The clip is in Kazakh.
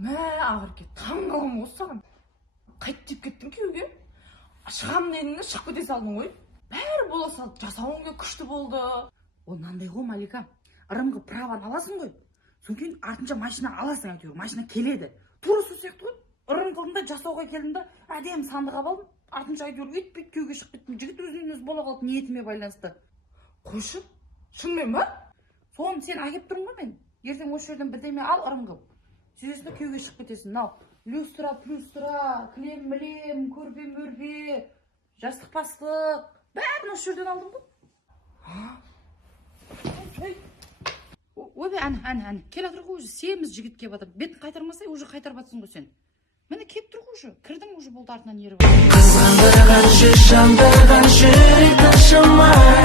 мә ақырке таңғалым осы саған. Қайт деп кеттің күйеуге? Шығам дедің де шығып кете салдың ғой. Бәрі бола салды, жасауыңа күшті болды. Ол мынандай ғой, Малика. Ырымғы праваны аласың ғой. Содан кейін артынша машина аласың әйтеуір. Машина келеді. Тура сол сияқты ғой. Ырым қылдың да жасауға келдің да, әдемі сандық алдым. Артынша әйтеуір өйтпейді күйеуге шығып кеттім. Жігіт өзінен өзі бола қалды ниетіме байланысты. Қойшы, шынымен ба? Соны сен әкеп тұрмын ғой мен. Ертең осы жерден бірдеме ал ырым қыл. Сөзесін де күйеуге шығып кетесің. Мынау люстра, плюстра, кілем, мілем, көрпе, мөрпе, жастық пастық. Бәрін осы жерден алдым ғой. Ойбай, әне, кел атыр ғой, семіз жігіт кеп атыр. Бетін қайтармасай, уже қайтарып атсың ғой сен. Міне кеп тұр ғой уже, кірдің уже болды артынан еріп. Қызғандырған жүрек жандарған жүрек ашымай